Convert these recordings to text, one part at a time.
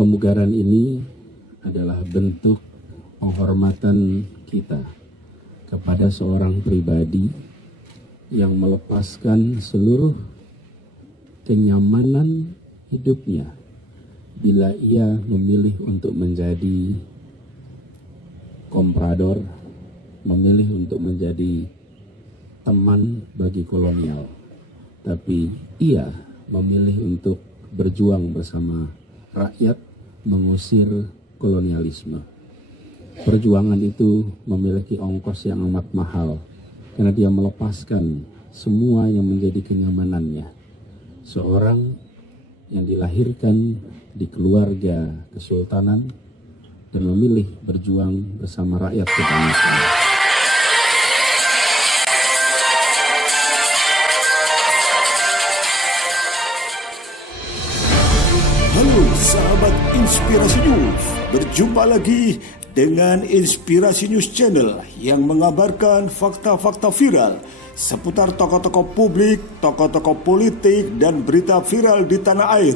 Pemugaran ini adalah bentuk penghormatan kita kepada seorang pribadi yang melepaskan seluruh kenyamanan hidupnya bila ia memilih untuk menjadi komprador, memilih untuk menjadi teman bagi kolonial, tapi ia memilih untuk berjuang bersama rakyat mengusir kolonialisme. Perjuangan itu memiliki ongkos yang amat mahal karena dia melepaskan semua yang menjadi kenyamanannya. Seorang yang dilahirkan di keluarga kesultanan dan memilih berjuang bersama rakyat kebanyakan. Halo sahabat Inspirasi News, berjumpa lagi dengan Inspirasi News Channel yang mengabarkan fakta-fakta viral seputar tokoh-tokoh publik, tokoh-tokoh politik, dan berita viral di tanah air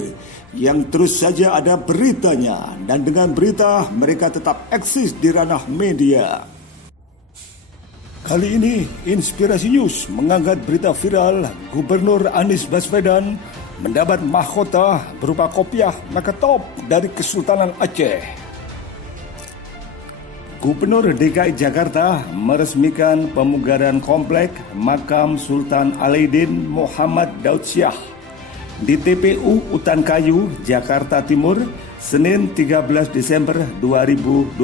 yang terus saja ada beritanya, dan dengan berita mereka tetap eksis di ranah media. Kali ini Inspirasi News mengangkat berita viral Gubernur Anies Baswedan mendapat mahkota berupa kopiah makatop dari Kesultanan Aceh. Gubernur DKI Jakarta meresmikan pemugaran komplek makam Sultan Alaidin Muhammad Daud Shah di TPU Utan Kayu, Jakarta Timur, Senin 13 Desember 2021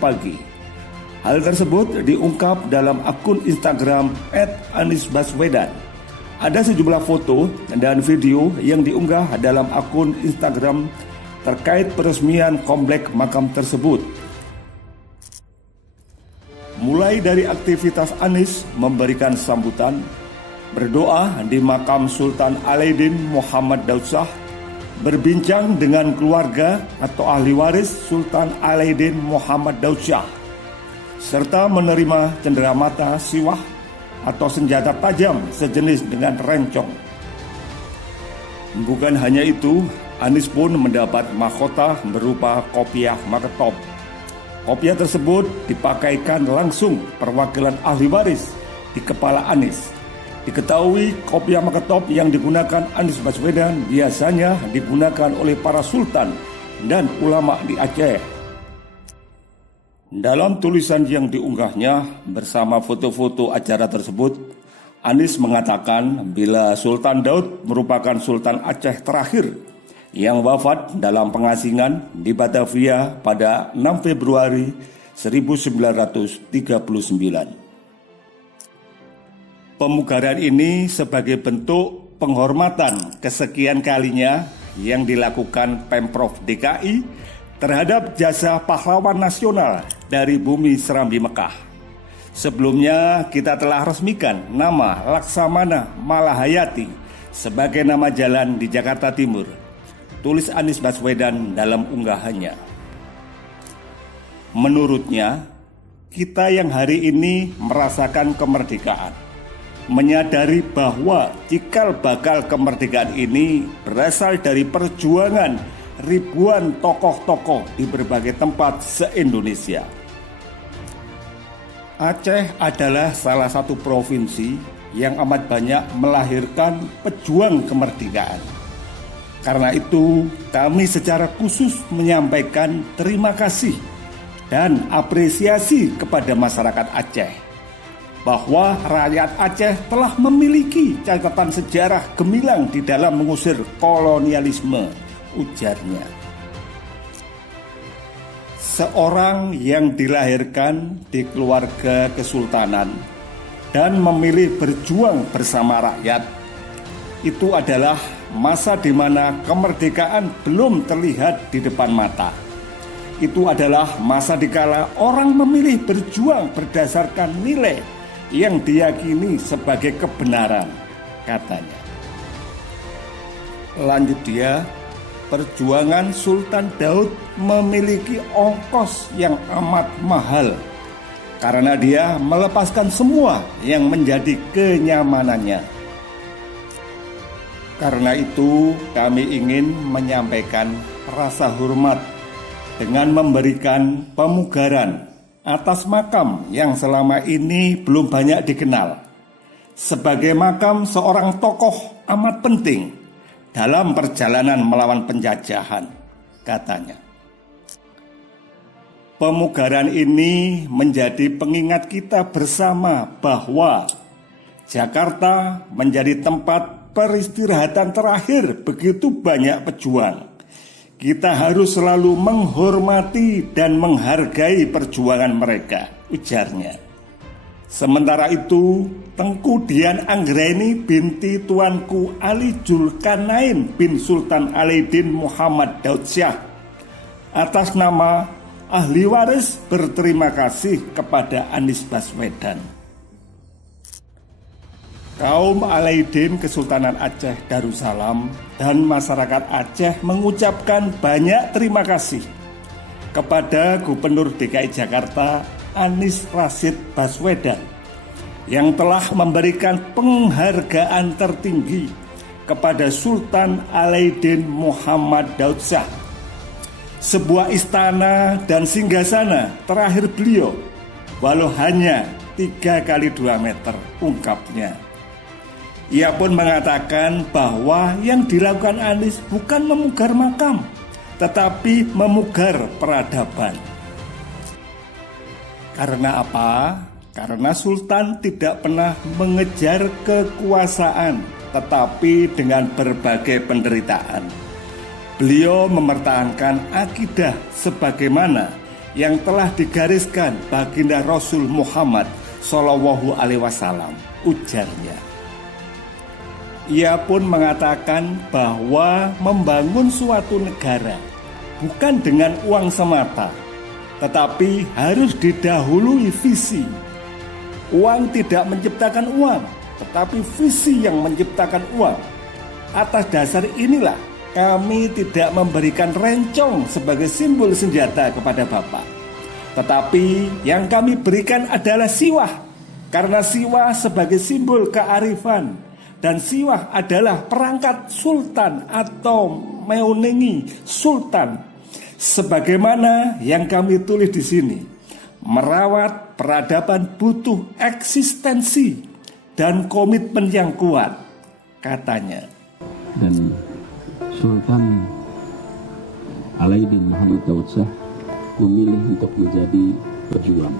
pagi. Hal tersebut diungkap dalam akun Instagram @anisbaswedan. Ada sejumlah foto dan video yang diunggah dalam akun Instagram terkait peresmian komplek makam tersebut. Mulai dari aktivitas Anies memberikan sambutan, berdoa di makam Sultan Alaidin Muhammad Daud Shah, berbincang dengan keluarga atau ahli waris Sultan Alaidin Muhammad Daud Shah, serta menerima cenderamata siwah atau senjata tajam sejenis dengan rencong. Bukan hanya itu, Anies pun mendapat mahkota berupa kopiah makatop. Kopiah tersebut dipakaikan langsung perwakilan ahli waris di kepala Anies. Diketahui kopiah makatop yang digunakan Anies Baswedan biasanya digunakan oleh para sultan dan ulama di Aceh. Dalam tulisan yang diunggahnya bersama foto-foto acara tersebut, Anies mengatakan bila Sultan Daud merupakan Sultan Aceh terakhir yang wafat dalam pengasingan di Batavia pada 6 Februari 1939. Pemugaran ini sebagai bentuk penghormatan kesekian kalinya yang dilakukan Pemprov DKI terhadap jasa pahlawan nasional dari bumi Serambi Mekah. Sebelumnya kita telah resmikan nama Laksamana Malahayati sebagai nama jalan di Jakarta Timur, tulis Anies Baswedan dalam unggahannya. Menurutnya, kita yang hari ini merasakan kemerdekaan, menyadari bahwa cikal bakal kemerdekaan ini berasal dari perjuangan ribuan tokoh-tokoh di berbagai tempat se-Indonesia. Aceh adalah salah satu provinsi yang amat banyak melahirkan pejuang kemerdekaan. Karena itu, kami secara khusus menyampaikan terima kasih dan apresiasi kepada masyarakat Aceh bahwa rakyat Aceh telah memiliki catatan sejarah gemilang di dalam mengusir kolonialisme, ujarnya. Seorang yang dilahirkan di keluarga kesultanan dan memilih berjuang bersama rakyat, itu adalah masa di mana kemerdekaan belum terlihat di depan mata. Itu adalah masa dikala orang memilih berjuang berdasarkan nilai yang diyakini sebagai kebenaran, katanya. Lanjut dia, perjuangan Sultan Daud memiliki ongkos yang amat mahal karena dia melepaskan semua yang menjadi kenyamanannya. Karena itu kami ingin menyampaikan rasa hormat dengan memberikan pemugaran atas makam yang selama ini belum banyak dikenal sebagai makam seorang tokoh amat penting dalam perjalanan melawan penjajahan, katanya. Pemugaran ini menjadi pengingat kita bersama bahwa Jakarta menjadi tempat peristirahatan terakhir begitu banyak pejuang. Kita harus selalu menghormati dan menghargai perjuangan mereka, ujarnya. Sementara itu, Tengku Dian Anggraini binti Tuanku Ali Julkarnain bin Sultan Alaidin Muhammad Daud Shah atas nama ahli waris berterima kasih kepada Anies Baswedan. Kaum Alaidin Kesultanan Aceh Darussalam dan masyarakat Aceh mengucapkan banyak terima kasih kepada Gubernur DKI Jakarta Anies Rashid Baswedan yang telah memberikan penghargaan tertinggi kepada Sultan Alaidin Muhammad Daud Shah, sebuah istana dan singgasana terakhir beliau, walau hanya 3x2 meter, ungkapnya. Ia pun mengatakan bahwa yang dilakukan Anies bukan memugar makam, tetapi memugar peradaban. Karena apa? Karena Sultan tidak pernah mengejar kekuasaan, tetapi dengan berbagai penderitaan. Beliau mempertahankan akidah sebagaimana yang telah digariskan baginda Rasul Muhammad Shallallahu Alaihi Wasallam, ujarnya. Ia pun mengatakan bahwa membangun suatu negara bukan dengan uang semata, tetapi harus didahului visi. Uang tidak menciptakan uang, tetapi visi yang menciptakan uang. Atas dasar inilah kami tidak memberikan rencong sebagai simbol senjata kepada Bapak, tetapi yang kami berikan adalah siwah, karena siwah sebagai simbol kearifan. Dan siwah adalah perangkat sultan atau meunengi sultan. Sebagaimana yang kami tulis di sini, merawat peradaban butuh eksistensi dan komitmen yang kuat, katanya. Dan Sultan Alaidin Muhammad Daud Shah memilih untuk menjadi pejuang.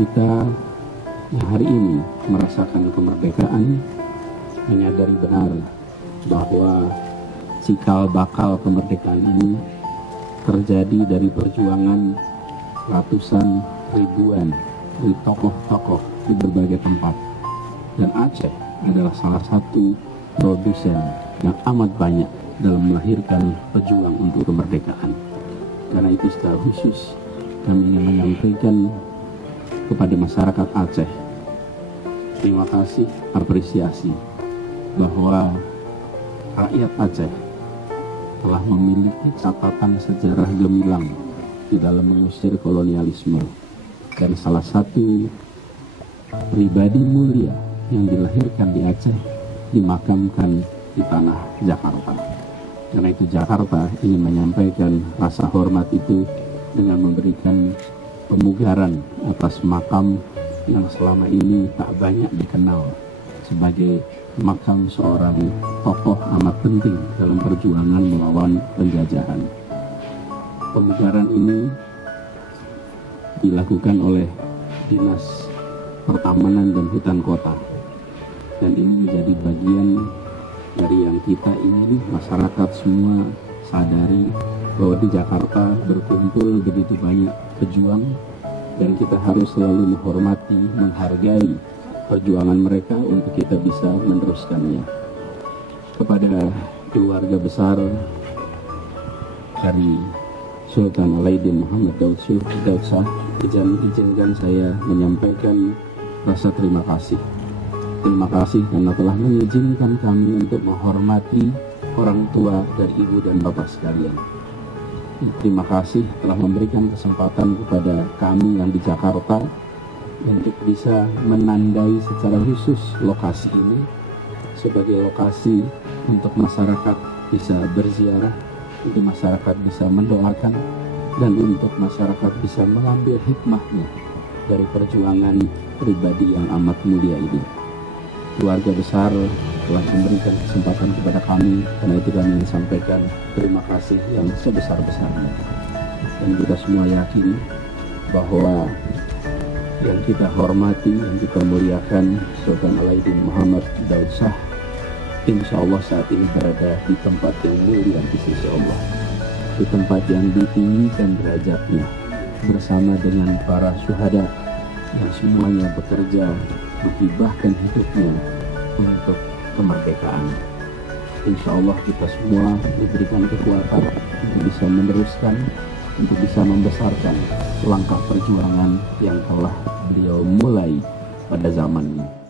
Kita yang hari ini merasakan kemerdekaan menyadari benar bahwa cikal bakal kemerdekaan ini terjadi dari perjuangan ratusan ribuan dari tokoh-tokoh di berbagai tempat, dan Aceh adalah salah satu produsen yang amat banyak dalam melahirkan pejuang untuk kemerdekaan. Karena itu secara khusus kami ingin menyampaikan kepada masyarakat Aceh terima kasih, apresiasi bahwa rakyat Aceh telah memiliki catatan sejarah gemilang di dalam mengusir kolonialisme, dan salah satu pribadi mulia yang dilahirkan di Aceh dimakamkan di tanah Jakarta. Karena itu Jakarta ingin menyampaikan rasa hormat itu dengan memberikan pemugaran atas makam yang selama ini tak banyak dikenal sebagai makam seorang tokoh amat penting dalam perjuangan melawan penjajahan. Pemugaran ini dilakukan oleh Dinas Pertamanan dan Hutan Kota, dan ini menjadi bagian dari yang kita ingin masyarakat semua sadari bahwa di Jakarta berkumpul begitu banyak pejuang, dan kita harus selalu menghormati, menghargai perjuangan mereka untuk kita bisa meneruskannya. Kepada keluarga besar dari Sultan Alaidin Muhammad Daud Shah, izinkan saya menyampaikan rasa terima kasih. Terima kasih karena telah mengizinkan kami untuk menghormati orang tua dan ibu dan bapak sekalian. Terima kasih telah memberikan kesempatan kepada kami yang di Jakarta untuk bisa menandai secara khusus lokasi ini sebagai lokasi untuk masyarakat bisa berziarah untuk masyarakat bisa mendoakan dan untuk masyarakat bisa mengambil hikmahnya dari perjuangan pribadi yang amat mulia ini. Keluarga besar telah memberikan kesempatan kepada kami, karena itu kami ingin sampaikan terima kasih yang sebesar-besarnya. Dan kita semua yakin bahwa yang kita hormati, yang kita muliakan Sultan Alauddin Muhammad Daud Shah, insya Allah saat ini berada di tempat yang mulia di sisi Allah, di tempat yang ditinggikan derajatnya, bersama dengan para syuhada yang semuanya bekerja menghibahkan hidupnya untuk kemerdekaan. Insya Allah kita semua diberikan kekuatan untuk bisa meneruskan, untuk bisa membesarkan langkah perjuangan yang telah beliau mulai pada zamannya.